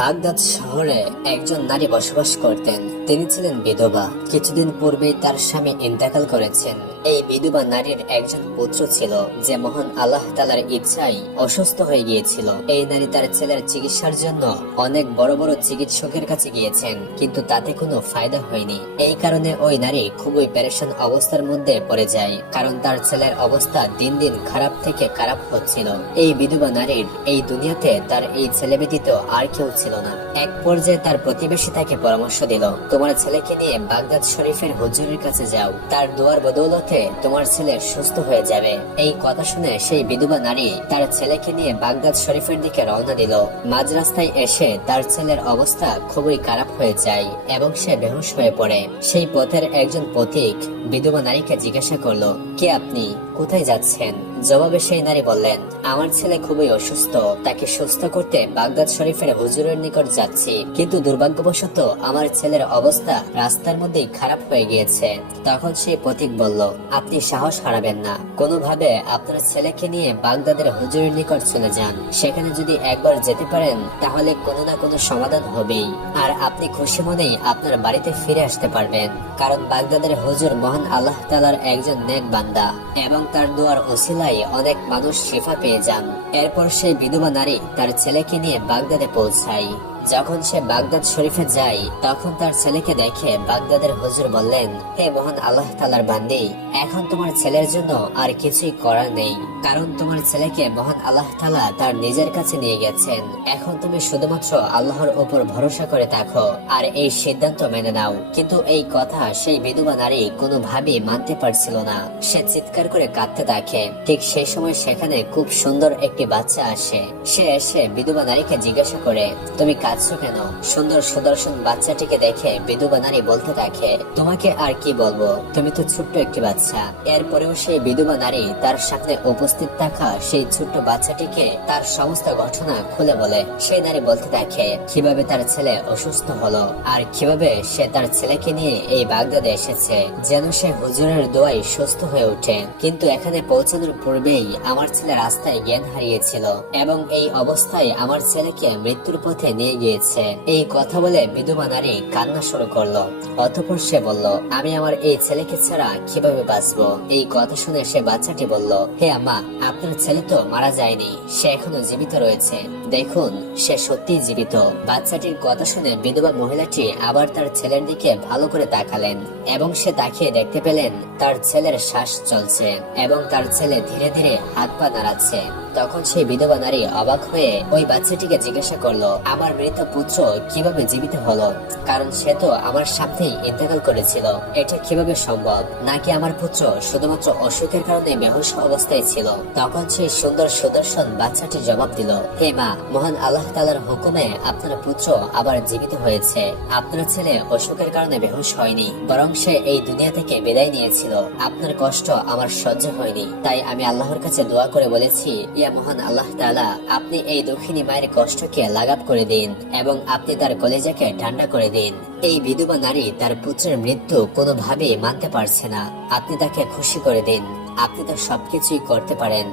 Baghdad শহরে একজন নারী বসবাস করতেন। তিনি ছিলেন বিধবা। কিছুদিন পূর্বেই তার স্বামী ইন্তেকাল করেছেন। এই বিধবা নারীর একজন পুত্র ছিল, যে মহান আল্লাহ তাআলার ইচ্ছায় অসুস্থ হয়ে গিয়েছিল। এই নারী তার ছেলের চিকিৎসার জন্য অনেক বড় বড় চিকিৎসকের কাছে গিয়েছেন, কিন্তু তাতে কোনো ফায়দা হয়নি। এই কারণে ওই নারী খুবই পেরেশান অবস্থার মধ্যে পড়ে যায়, কারণ তার ছেলের অবস্থা দিন দিন খারাপ থেকে খারাপ হচ্ছিল। এই বিধবা নারীর এই দুনিয়াতে তার এই ছেলে ব্যতীত আর কেউ ছিল না। এক পর্যায়ে তার প্রতিবেশী তাকে পরামর্শ দিল, তোমার ছেলেকে নিয়ে বাগদাদ শরীফের হুজুরের কাছে যাও, তার দোয়ার বদৌলতে তোমার ছেলে সুস্থ হয়ে যাবে। এই কথা শুনে সেই বিধবা নারী তার ছেলেকে নিয়ে বাগদাদ শরীফের দিকে রওনা দিল। মাঝ রাস্তায় এসে তার ছেলের অবস্থা খুবই খারাপ হয়ে যায় এবং সে বেহুশ হয়ে পড়ে। সেই পথের একজন পথিক বিধবা নারীকে জিজ্ঞাসা করলো, কে আপনি, কোথায় যাচ্ছেন? জবাবে সেই নারী বললেন, আমার ছেলে খুবই অসুস্থ, তাকে সুস্থ করতে বাগদাদ শরীফের হুজুরের নিকট যাচ্ছি, কিন্তু দুর্ভাগ্যবশত আমার ছেলের অবস্থা রাস্তার মধ্যেই খারাপ হয়ে গিয়েছে। তখন সেই পথিক বলল, আপনি সাহস হারাবেন না, কোনোভাবে আপনার ছেলেকে নিয়ে বাগদাদের হুজুরের নিকট চলে যান। সেখানে যদি একবার যেতে পারেন তাহলে কোনো না কোনো সমাধান হবেই, আর আপনি খুশি মনেই আপনার বাড়িতে ফিরে আসতে পারবেন। কারণ বাগদাদের হুজুর মহান আল্লাহ তাআলার একজন নেক বান্দা এবং তার দোয়ার ওসিলায় অনেক মানুষ শিফা পেয়ে যান। এরপর সেই বিধবা নারী তার ছেলেকে নিয়ে বাগদাদে পৌঁছায়। যখন সে বাগদাদ শরীফে যায় তখন তার ছেলেকে দেখে বাগদাদের হুজুর বললেন, হে মহান আল্লাহ তাআলার বান্দী, এখন তোমার ছেলের জন্য আর কিছুই করার নেই, কারণ তোমার ছেলেকে মহান আল্লাহ তাআলা তার নিজের কাছে নিয়ে গেছেন। এখন তুমি শুধুমাত্র আল্লাহর উপর ভরসা করে থাকো আর এই সিদ্ধান্ত মেনে নাও। কিন্তু এই কথা সেই বিধবা নারী কোনোভাবেই মানতে পারছিল না। সে চিৎকার করে কাঁদতে থাকে। ঠিক সেই সময় সেখানে খুব সুন্দর একটি বাচ্চা আসে। সে এসে বিধবা নারীকে জিজ্ঞাসা করে, তুমি কাঁদছো কেন? সুন্দর সুদর্শন বাচ্চাটিকে দেখে বিধবা নারী বলতে থাকে, তোমাকে আর কি বলবো, তুমি তো ছোট্ট একটি বাচ্চা। এরপরেও সেই বিধবা নারী তার সামনে উপস্থিত থাকা সেই ছোট্ট বাচ্চাটিকে তার সমস্ত ঘটনা খুলে বলে। সেই নারী বলতে থাকে কিভাবে তার ছেলে অসুস্থ হলো আর কিভাবে সে তার ছেলেকে নিয়ে এই বাগদাদে এসেছে যেন সে হুজুরের দোয়ায় সুস্থ হয়ে ওঠে। কিন্তু এখানে পৌঁছানোর পূর্বেই আমার ছেলে রাস্তায় জ্ঞান হারিয়েছিল এবং এই অবস্থায় আমার ছেলেকে মৃত্যুর পথে নিয়ে গিয়েছে। এই কথা বলে বিধবা নারী কান্না শুরু করলো। অতঃপর সে বলল, আমি আমার এই ছেলেকে ছাড়া কিভাবে বাঁচবো? এই কথা শুনে সে বাচ্চাটি বলল, হে আম্মা, আপনার ছেলে তো মারা যায়নি, সে এখনো জীবিত রয়েছে, দেখুন সে সত্যিই জীবিত। বাচ্চাটির কথা শুনে বিধবা মহিলাটি আবার তার ছেলের দিকে ভালো করে তাকালেন এবং সে তাকিয়ে দেখতে পেলেন তার ছেলের শ্বাস চলছে এবং তার ছেলে ধীরে ধীরে হাত পা নাড়াচ্ছে। তখন সেই বিধবা নারী অবাক হয়ে ওই বাচ্চাটিকে জিজ্ঞাসা করলো, আমার মৃত পুত্র কিভাবে জীবিত হলো? কারণ সে তো আমার সামনেই ইন্তেকাল করেছিল, এটা কিভাবে সম্ভব? নাকি আমার পুত্র শুধুমাত্র অসুখের কারণে বেহুশ অবস্থায় ছিল? তখন সেই সুন্দর সুদর্শন বাচ্চাটি জবাব দিল, হে মা, মহান আল্লাহ তাআলার হুকুমে আপনার পুত্র আবার জীবিত হয়েছে। আপনার ছেলে অসুখের কারণে বেহুশ হয়নি, বরং সে এই দুনিয়া থেকে বিদায় নিয়েছিল। আপনার কষ্ট আমার সহ্য হয়নি, তাই আমি আল্লাহর কাছে দোয়া করে বলেছি, ইয়া মহান আল্লাহ তাআলা, আপনি এই দুঃখিনী মায়ের কষ্টকে লাঘব করে দিন এবং আপনি তার কলিজাকে ঠান্ডা করে দিন। এই বিধবা নারী তার পুত্রের মৃত্যু কোনোভাবেই মানতে পারছে না। আপনি তাকে খুশি করে দিন, আপনি তো সবকিছুই করতে পারেন,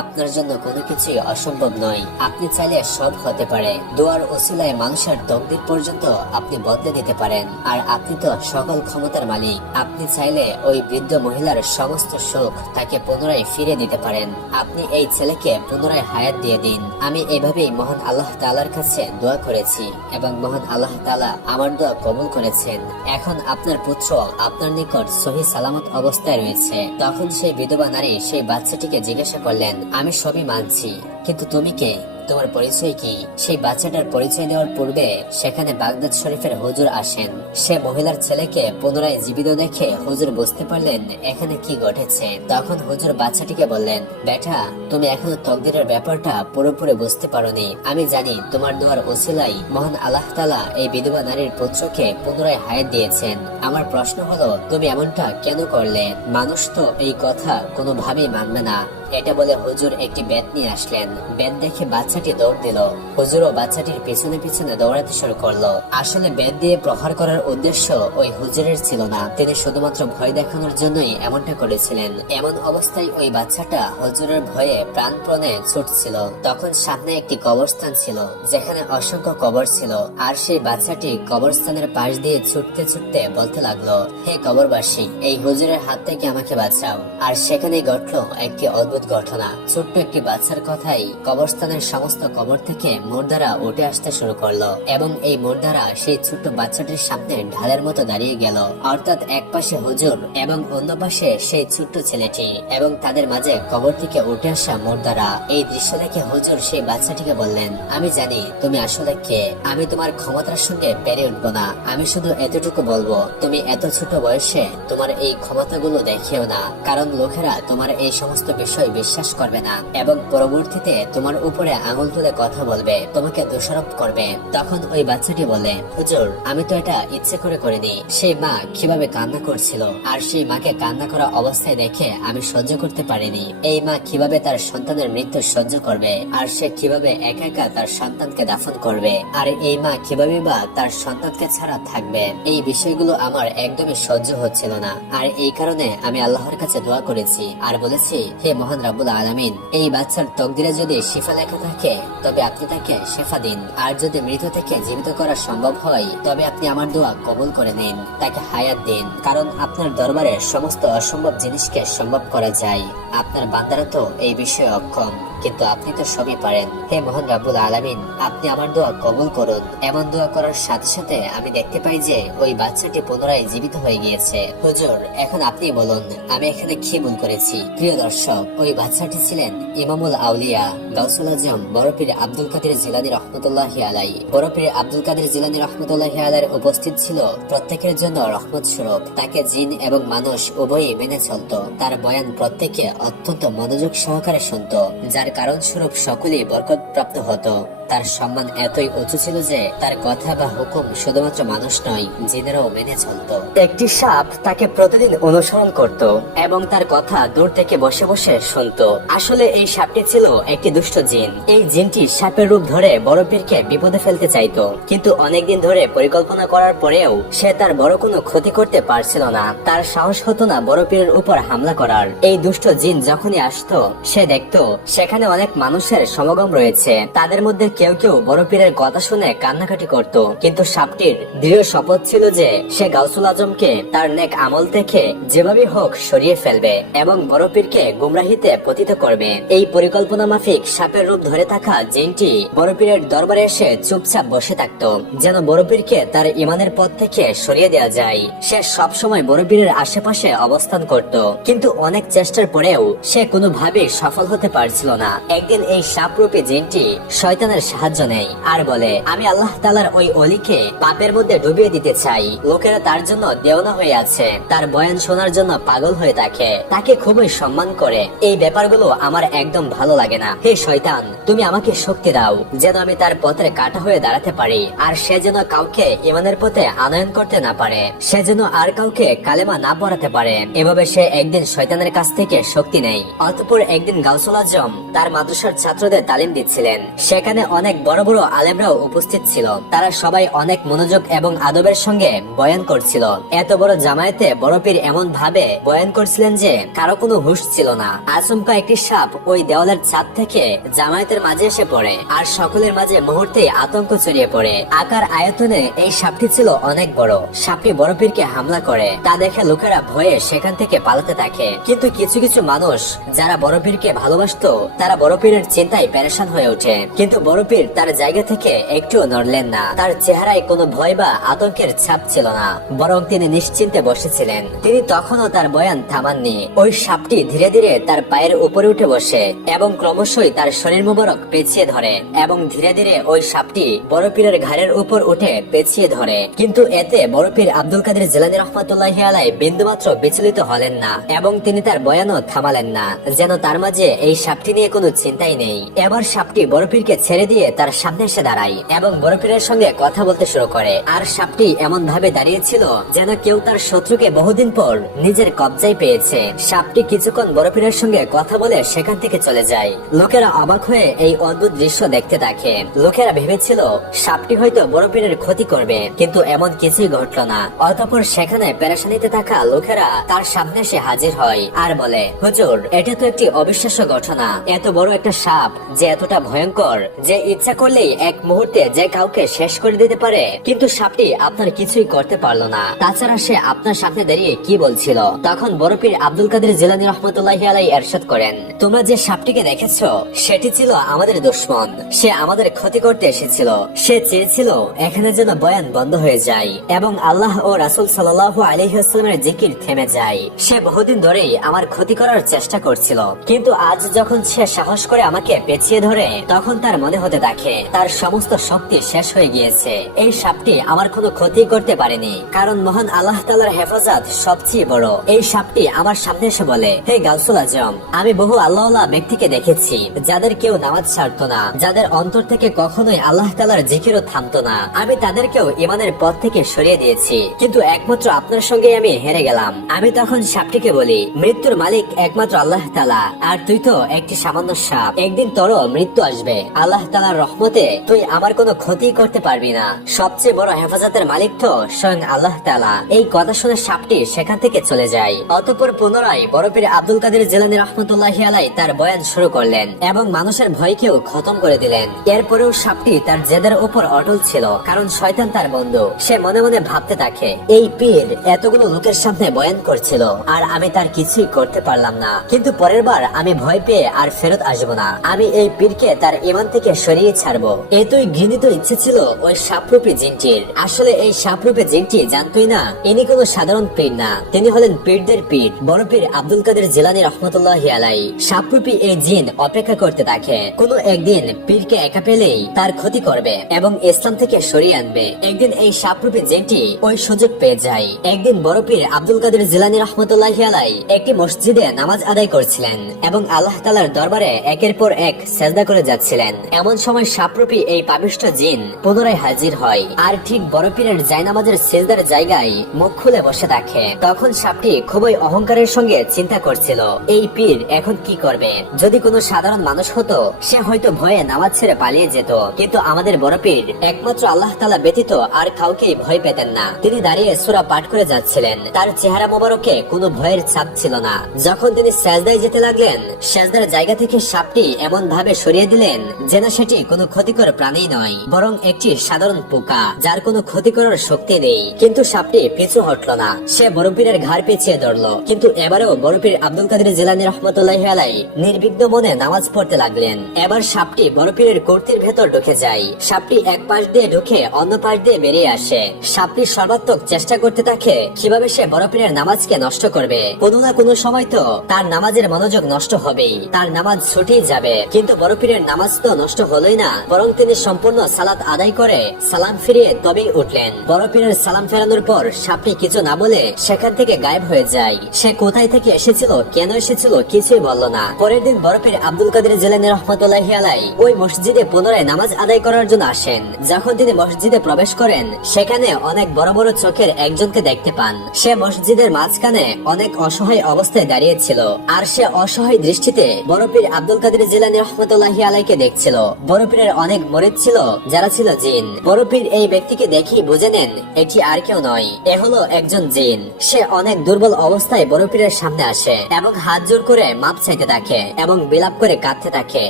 আপনার জন্য কোনো কিছুই অসম্ভব নয়, আপনি চাইলে সব হতে পারে। দোয়ার ওসিলায় মানুষের তকদির পর্যন্ত আপনি বদলে দিতে পারেন, আর আপনি তো সকল ক্ষমতার মালিক। আপনি চাইলে ওই বৃদ্ধ মহিলার সমস্ত সুখ তাকে পুনরায় ফিরে দিতে পারেন। আপনি এই ছেলেকে পুনরায় হায়াত দিয়ে দিন। আমি এভাবেই মহান আল্লাহ তাআলার কাছে দোয়া করেছি এবং মহান আল্লাহ তাআলা আমার দোয়া কবুল করেছেন। এখন আপনার পুত্র আপনার নিকট সহি সালামত অবস্থায় রয়েছে। তখন সেই বিধবা নারী সেই বাচ্চাটিকে জিজ্ঞাসা করলেন, আমি সবই মানছি, কিন্তু তুমি কে? তোমার পরিচয় কি? সেই বাচ্চাটার পরিচয় দেওয়ার পূর্বে সেখানে বাগদাদ শরীফের হুজুর আসেন। সে মহিলার ছেলেকে পুনরায় জীবিত দেখে হুজুর বুঝতে পারলেন এখানে কি ঘটেছে। তখন হুজুর বাচ্চাটিকে বললেন, বেটা, তুমি এখনো তকদিরের ব্যাপারটা পুরোপুরি বুঝতে পারোনি। আমি জানি তোমার দোয়ার ওসিলাই মহান আল্লাহ তাআলা এই বিধবা নারীর পুত্রকে পুনরায় হায়াত দিয়েছেন। আমার প্রশ্ন হলো, তুমি এমনটা কেন করলে? মানুষ তো এই কথা কোনোভাবেই মানবে না। এটা বলে হুজুর একটি বেত নিয়ে আসলেন। বেত দেখে বাচ্চাটি দৌড় দিল। হুজুরও বাচ্চাটির পিছনে পিছনে দৌড়াতে শুরু করলো। আসলে বেত দিয়ে প্রহার করার উদ্দেশ্য ওই হুজুরের ছিল না, তিনি শুধুমাত্র ভয় দেখানোর জন্যই এমনটা করেছিলেন। এমন অবস্থায় ওই বাচ্চাটা হুজুরের ভয়ে প্রাণপণে ছুটছিল। তখন সামনে একটি কবরস্থান ছিল, যেখানে অসংখ্য কবর ছিল। আর সেই বাচ্চাটি কবরস্থানের পাশ দিয়ে ছুটতে ছুটতে বলতে লাগলো, হে কবরবাসী, এই হুজুরের হাত থেকে আমাকে বাঁচাও। আর সেখানেই ঘটলো একটি অদ্ভুত ঘটনা। ছোট্ট একটি বাচ্চার কথাই কবরস্থানের সমস্ত কবর থেকে মুর্দারা উঠে আসতে শুরু করলো, এবং এই মুর্দারা সেই ছোট্ট বাচ্চাটির সামনে ঢালের মতো দাঁড়িয়ে গেল। অর্থাৎ এক পাশে হুজুর এবং অন্য পাশে সেই ছোট্ট ছেলেটি, এবং তাদের মাঝে কবর থেকে উঠে আসা মুর্দারা। এই দৃশ্য দেখে হুজুর সেই বাচ্চাটিকে বললেন, আমি জানি তুমি আসলে কে, আমি তোমার ক্ষমতার সঙ্গে পেরে উঠবো না। আমি শুধু এতটুকু বলবো, তুমি এত ছোট বয়সে তোমার এই ক্ষমতাগুলো দেখিও না, কারণ লোকেরা তোমার এই সমস্ত বিষয় বিশ্বাস করবে না এবং পরবর্তীতে তোমার উপরে আঙুল তুলে কথা বলবে, তোমাকে দোষারোপ করবে। তখন ওই বাচ্চাটি বলে, হুজুর, আমি তো এটা ইচ্ছে করে করিনি। সেই মা কিভাবে কান্না করছিল, আর সেই মাকে কান্না করা অবস্থায় দেখে আমি সহ্য করতে পারিনি। এই মা কিভাবে তার সন্তানের মৃত্যু সহ্য করবে, আর সে কিভাবে একা একা তার সন্তানকে দাফন করবে, আর এই মা কিভাবে বা তার সন্তানকে ছাড়া থাকবে। এই বিষয়গুলো আমার একদমই সহ্য হচ্ছিল না। আর এই কারণে আমি আল্লাহর কাছে দোয়া করেছি আর বলেছি, হে মহান রাব্বুল আলামিন, এই বাচ্চার তকদিরে যদি শিফা লেখা থাকে তবে আপনি তাকে শেফা দিন, আর যদি মৃত থেকে জীবিত করা সম্ভব হয় তবে আপনি আমার দোয়া কবুল করে নিন, তাকে হায়াত দিন, কারণ আপনার দরবারে সমস্ত অসম্ভব জিনিসকে সম্ভব করা যায়। আপনার বান্দারা তো এই বিষয়ে অক্ষম, কিন্তু আপনি তো সবই পারেন। হে মহান রাব্বুল আলামিন, আপনি আমার দোয়া কবুল করুন। এমন দোয়া করার সাথে সাথে আমি দেখতে পাই যে ওই বাচ্চাটি পুনরায় জীবিত হয়ে গিয়েছে। হুজুর, এখন আপনি বলুন আমি এখানে কি ভুল করেছি? প্রিয় দর্শক, ওই বাচ্চাটি ছিলেন ইমামুল আউলিয়া গাউসুল আজম বড় পীর আব্দুল কাদের জিলানী রহমতুল্লাহি আলাই। বড় পীর আব্দুল কাদের জিলানী রহমতুল্লাহি আলাইয়ের উপস্থিত ছিল প্রত্যেকের জন্য রহমত স্বরূপ। তাকে জিন এবং মানুষ উভয়ই মেনে চলত। তার বয়ান প্রত্যেকে অত্যন্ত মনোযোগ সহকারে শুনত, যার কারণ স্বরূপ সকলেই বরকত প্রাপ্ত হতো। তার সম্মান এতই উঁচু ছিল যে তার কথা বা হুকুম শুধুমাত্র মানুষ নয়, জিনেরাও মেনে চলত। একটি সাপ তাকে প্রতিদিন অনুসরণ করত এবং তার কথা দূর থেকে বসে বসে শুনত। আসলে এই সাপটি ছিল একটি দুষ্ট জিন। এই জিনটি সাপের রূপ ধরে বড় পীরকে বিপদে ফেলতে চাইতো, কিন্তু অনেকদিন ধরে পরিকল্পনা করার পরেও সে তার বড় কোনো ক্ষতি করতে পারছিল না। তার সাহস হতো না বড় পীরের উপর হামলা করার। এই দুষ্ট জিন যখনই আসতো, সে দেখতো সেখানে অনেক মানুষের সমাগম রয়েছে। তাদের মধ্যে কেউ কেউ বড় পীরের কথা শুনে কান্নাকাটি করত, কিন্তু সাপটির দৃঢ় শপথ ছিল যে সে গাউসুল আজমকে তার নেক আমল থেকে যেভাবে হোক সরিয়ে ফেলবে এবং বড় পীরকে গুমরাহিতে পতিত করবে। এই পরিকল্পনা মাফিক সাপের রূপ ধরে থাকা জিনটি বড় পীরের দরবারে এসে চুপচাপ বসে থাকতো, যেন বড় পীরকে তার ইমানের পথ থেকে সরিয়ে দেওয়া যায়। সে সবসময় বড় পীরের আশেপাশে অবস্থান করত, কিন্তু অনেক চেষ্টার পরেও সে কোনোভাবেই সফল হতে পারছিল না। একদিন এই সাপরূপী জিনটি শয়তানের সাহায্য নেয় আর বলে, আমি আল্লাহ তাআলার ওই অলিকে পাপের মধ্যে ডুবিয়ে দিতে চাই। লোকেরা তার জন্য দেওনা হয়ে আছে, তার বয়ান শোনার জন্য পাগল হয়ে থাকে, তাকে খুবই সম্মান করে। এই ব্যাপারগুলো আমার একদম ভালো লাগে না। হে শয়তান, তুমি আমাকে শক্তি দাও যেন আমি তার পথে কাটা হয়ে দাঁড়াতে পারি, আর সে যেন কাউকে ইমানের পথে আনয়ন করতে না পারে, সে যেন আর কাউকে কালেমা না পড়াতে পারে। এভাবে সে একদিন শয়তানের কাছ থেকে শক্তি নেয়। অতঃপর একদিন গাউসুল আজম তার মাদ্রাসার ছাত্রদের তালিম দিচ্ছিলেন। সেখানে অনেক বড় বড় আলেমরাও উপস্থিত ছিল। তারা সবাই অনেক মনোযোগ এবং আদবের সঙ্গে বয়ান করছিল। এত বড় জামায়াতে বড় পীর এমন ভাবে বয়ান করছিলেন যে কারো কোনো হুঁশ ছিল না। আচমকা একটি সাপ ওই দেওয়ালের ছাদ থেকে জামায়াতের মাঝে এসে পড়ে, আর সকলের মাঝে মুহূর্তেই আতঙ্ক ছড়িয়ে পড়ে। আকার আয়তনে এই সাপটি ছিল অনেক বড়। সাপটি বড় পীরকে হামলা করে, তা দেখে লোকেরা ভয়ে সেখান থেকে পালাতে থাকে। কিন্তু কিছু কিছু মানুষ যারা বড় পীরকে ভালোবাসতো, তারা বড় পীরের চিন্তায় পেরেশান হয়ে ওঠে। কিন্তু বড় পীর তার জায়গা থেকে একটু নড়লেন না। তার চেহারায় কোনো ভয় বা আতঙ্কের ছাপ ছিল না, বরং তিনি নিশ্চিন্তে বসেছিলেন। তিনি তখনও তার বয়ান থামাননি। ওই সাপটি ধীরে ধীরে তার পায়ের উপরে উঠে বসে এবং ক্রমশই তার শরীর মুবারক পেঁচিয়ে ধরে, এবং ধীরে ধীরে ওই সাপটি বড় পীরের ঘাড়ের উপর উঠে পেঁচিয়ে ধরে। কিন্তু এতে বড় পীর আব্দুল কাদের জিলানী রহমাতুল্লাহি আলাইহি বিন্দুমাত্র বিচলিত হলেন না, এবং তিনি তার বয়ানও থামালেন না, যেন তার মাঝে এই সাপটি নিয়ে কোনো চিন্তাই নেই। এবার সাপটি বড় পীরকে ছেড়ে দিয়ে দিয়ে তার সামনে এসে দাঁড়ায় এবং বড় পীরের সঙ্গে কথা বলতে শুরু করে। আর সাপটি এমন ভাবে দাঁড়িয়েছিল যেন কেউ তার শত্রুকে বহুদিন পর নিজের কবজায় পেয়েছে। সাপটি কিছুক্ষণ বড় পীরের সঙ্গে কথা বলে সেখান থেকে চলে যায়। লোকেরা অবাক হয়ে এই অদ্ভুত দৃশ্য দেখতে থাকে। লোকেরা ভেবেছিল সাপটি হয়তো বড় পীরের ক্ষতি করবে, কিন্তু এমন কিছুই ঘটল না। অতঃপর সেখানে পেরেশানিতে থাকা লোকেরা তার সামনে এসে হাজির হয় আর বলে, হুজুর, এটা তো একটি অবিশ্বাস্য ঘটনা। এত বড় একটা সাপ যে এতটা ভয়ঙ্কর যে ইচ্ছা করলেই এক মুহূর্তে যে কাউকে শেষ করে দিতে পারে, কিন্তু সাপটি আপনার কিছুই করতে পারলো না। তাছাড়া সে আপনার সামনে দাঁড়িয়ে কি বলছিল? তখন বড় পীর আব্দুল কাদের জিলানী রহমতুল্লাহি আলাইহি ইরশাদ করেন, তোমরা যে সাপটিকে দেখেছো সেটি ছিল আমাদের দুশমন। সে আমাদের ক্ষতি করতে এসেছিল। সে চেয়েছিল এখানে যেন বয়ান বন্ধ হয়ে যায় এবং আল্লাহ ও রাসূল সাল্লাল্লাহু আলাইহি ওয়াসাল্লামের জিকির থেমে যায়। সে বহুদিন ধরেই আমার ক্ষতি করার চেষ্টা করছিল, কিন্তু আজ যখন সে সাহস করে আমাকে পেঁচিয়ে ধরে তখন তার মনে হতে থাকে তার সমস্ত শক্তি শেষ হয়ে গিয়েছে। এই সাপটি আমার কোনো ক্ষতি করতে পারেনি, কারণ মহান আল্লাহ তাআলার হেফাজত সবচেয়ে বড়। এই সাপটি আমার সামনে এসে বলে, হে গাউসুল আজম, আমি বহু আল্লাহওয়ালা ব্যক্তিকে দেখেছি যাদের কেউ নামাজ ছাড়তো না, যাদের অন্তর থেকে কখনোই আল্লাহ তাআলার জিকিরও থামতো না। আমি তাদেরকেও ইমানের পথ থেকে সরিয়ে দিয়েছি, কিন্তু একমাত্র আপনার সঙ্গে আমি হেরে গেলাম। আমি তখন সাপটিকে বলি, মৃত্যুর মালিক একমাত্র আল্লাহ তাআলা, আর তুই তো একটি সামান্য সাপ। একদিন তোরও মৃত্যু আসবে। আল্লাহ তাআলার রহমতে তুই আমার কোনো ক্ষতি করতে পারবি না। সবচেয়ে বড় হেফাজতের মালিক তো স্বয়ং আল্লাহ তাআলা। এই কথা শুনে সাপটি সেখান থেকে চলে যায়। অতঃপর পুনরায় বড় পীর আব্দুল কাদের জিলানী রহমতুল্লাহি আলাইহি তার বয়ান শুরু করলেন এবং মানুষের ভয়কেও খতম করে দিলেন। এরপরেও সাপটি তার জেদের উপর অটল ছিল, কারণ শয়তান তার বন্ধু। সে মনে মনে ভাবতে থাকে, এই পীর এতগুলো লোকের সামনে বয়ান করছিল আর আমি তার কিছুই করতে পারলাম না, কিন্তু পরের বার আমি ভয় পেয়ে আর ফেরত আসবো না। আমি এই পীরকে তার ঈমান থেকে সরিয়ে ছাড়বো। এতই ঘৃণিত ইচ্ছে ছিল ওই সাপরূপী জিনটির। আসলে এই সাপরূপী জিনটি জানতোই না ইনি কোনো সাধারণ পীর না, তিনি হলেন পীরদের পীর, বড় পীর আব্দুল কাদের জিলানী রহমতুল্লাহি আলাইহি। সাপরূপী এই জিন অপেক্ষা করতে থাকে কোনো একদিন পীরকে একা পেলেই তার ক্ষতি করবে এবং ইসলাম থেকে সরিয়ে আনবে। একদিন এই সাপরূপী জিনটি ওই সুযোগ পেয়ে যায়। একদিন বড় পীর আব্দুল কাদের জিলানী রহমতুল্লাহি আলাইহি একটি মসজিদে নামাজ আদায় করছিলেন এবং আল্লাহ তাআলার দরবারে একের পর এক সেজদা করে যাচ্ছিলেন। এমন সময় সাপরূপী এই পাপিষ্ঠ জিন পুনরায় হাজির হয় আর ঠিক বড় পীরের জায়নামাজের সেজদার জায়গায় মুখ খুলে বসে থাকে। তখন সাপটি খুবই অহংকারের সঙ্গে চিন্তা করছিল, এই পীর এখন কি করবে? যদি কোনো সাধারণ মানুষ হতো সে হয়তো ভয়ে নামাজ ছেড়ে পালিয়ে যেত, কিন্তু আমাদের বড় পীর একমাত্র আল্লাহ তাআলা ব্যতীত আর কাউকে ভয় পেতেন না। তিনি দাঁড়িয়ে সূরা পাঠ করে যাচ্ছিলেন। তার চেহারা মোবারকে কোনো ভয়ের ছাপ ছিল না। যখন তিনি সেজদায় যেতে লাগলেন, সেজদার জায়গা থেকে সাপটি এমন ভাবে সরিয়ে দিলেন যেন সেটি কোনো ক্ষতিকর প্রাণী নয়, বরং একটি সাধারণ পোকা যার কোনো ক্ষতি করার শক্তি নেই। কিন্তু সাপটি পিছু হটল না, সে বড় পীরের ঘাড় পেঁচিয়ে ধরল। কিন্তু এবারেও বড় পীর আব্দুল কাদের জিলানী রহমতুল্লাহি আলাইহি নির্বিঘ্ন মনে নামাজ পড়তে লাগলেন। এবার সাপটি বড় পীরের কুর্তির ভেতর ঢুকে যায়। সাপটি এক পাশ দিয়ে ঢুকে অন্য পাশ দিয়ে বেরিয়ে আসে। সাপটি সর্বাত্মক চেষ্টা করতে থাকে কিভাবে সে বড় পীরের নামাজকে নষ্ট করবে। কোনো না কোনো সময় তো তার নামাজের মনোযোগ নষ্ট হবেই, তার নামাজ ছুটেই যাবে। কিন্তু বড় পীরের নামাজ তো নষ্ট হলোই না, বরং তিনি সম্পূর্ণ সালাত আদায় করে সালাম ফিরিয়ে তবেই উঠলেন। বড় পীরের সালাম ফেরানোর পর সাপটি কিছু না বলে সেখান থেকে গায়েব হয়ে যায়। সে কোথায় থেকে এসেছিল, কেন এসেছিল কিছুই বলল না। পরের দিন বড় পীর আব্দুল কাদের জিলানী রহমতুল্লাহি আলাইহি ওই মসজিদে পুনরায় নামাজ আদায় করার জন্য আসেন। যখন তিনি মসজিদে প্রবেশ করেন সেখানে অনেক বড় বড় চোখের একজনকে দেখতে পান। সে মসজিদের মাঝখানে অনেক অসহায় অবস্থায় দাঁড়িয়েছিল আর সে অসহায় দৃষ্টিতে বড় পীর আব্দুল কাদের জিলানী রহমতুল্লাহি আলাইহিকে দেখছিল। বড় পীরের অনেক মুরিদ ছিল যারা ছিল জিন। বড় পীর এই ব্যক্তিকে দেখি বুঝে নেন এটি আর কেউ নয়, এ হলো একজন জিন। সে অনেক দুর্বল অবস্থায় বড় পীরের সামনে আসে এবং হাত জোর করে মাপ চাইতে থাকে এবং বিলাপ করে কাঁদতে থাকে।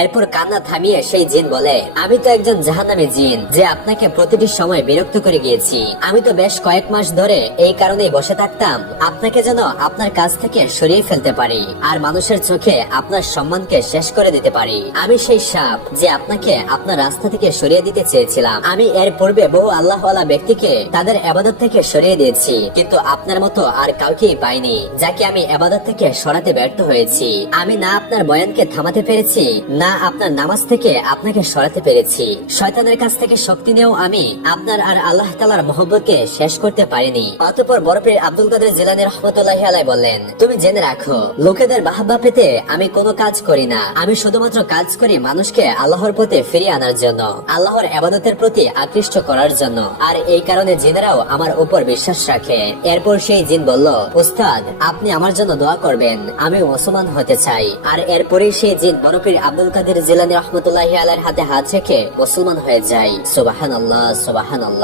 এরপর কান্না থামিয়ে সেই জিন বলে, আমি তো একজন জাহান্নামী জিন যে আপনাকে প্রতিটি সময় বিরক্ত করে গিয়েছি। আমি তো বেশ কয়েক মাস ধরে এই কারণেই বসে থাকতাম আপনাকে যেন আপনার কাছ থেকে সরিয়ে ফেলতে পারি আর মানুষের চোখে আপনার সম্মানকে শেষ করে দিতে পারি। আমি সেই সাপ যে আপনাকে আপনার রাস্তা থেকে সরিয়ে দিতে চেয়েছিলাম। আমি এর পূর্বে বহু আল্লাহওয়ালা ব্যক্তিকে তাদের ইবাদত থেকে সরিয়ে দিয়েছি, কিন্তু আপনার মতো আর কাউকেই পাইনি যাকে আমি ইবাদত থেকে সরাতে ব্যর্থ হয়েছি। আমি না আপনার বয়ানকে থামাতে পেরেছি, না আপনার নামাজ থেকে আপনাকে সরাতে পেরেছি। শয়তানের কাছ থেকে শক্তি নিয়েও আমি আপনার আর আল্লাহ তাআলার মহব্বতকে শেষ করতে পারিনি। অতঃপর বড় পীর আব্দুল কাদের জিলানী রহমতুল্লাহি আলাইহি বললেন, তুমি জেনে রাখো লোকেদের বাহবা পেতে আমি কোনো কাজ করি না। আমি শুধুমাত্র কাজ করি মানুষকে আল্লাহর আল্লাহর পথে ফিরিয়ে আনার জন্য, আল্লাহর ইবাদতের প্রতি আকৃষ্ট করার জন্য। আর এই কারণে জিনেরাও আমার উপর বিশ্বাস রাখে। এরপর সেই জিন বলল, উস্তাদ, আপনি আমার জন্য দোয়া করবেন, আমি মুসলমান হতে চাই। আর এরপরে সেই জিন বড়পীর আব্দুল কাদের জিলানী রহমতুল্লাহি আলাইহির হাতে হাত রেখে মুসলমান হয়ে যায়। সুবহানাল্লাহ, সুবহানাল্লাহ।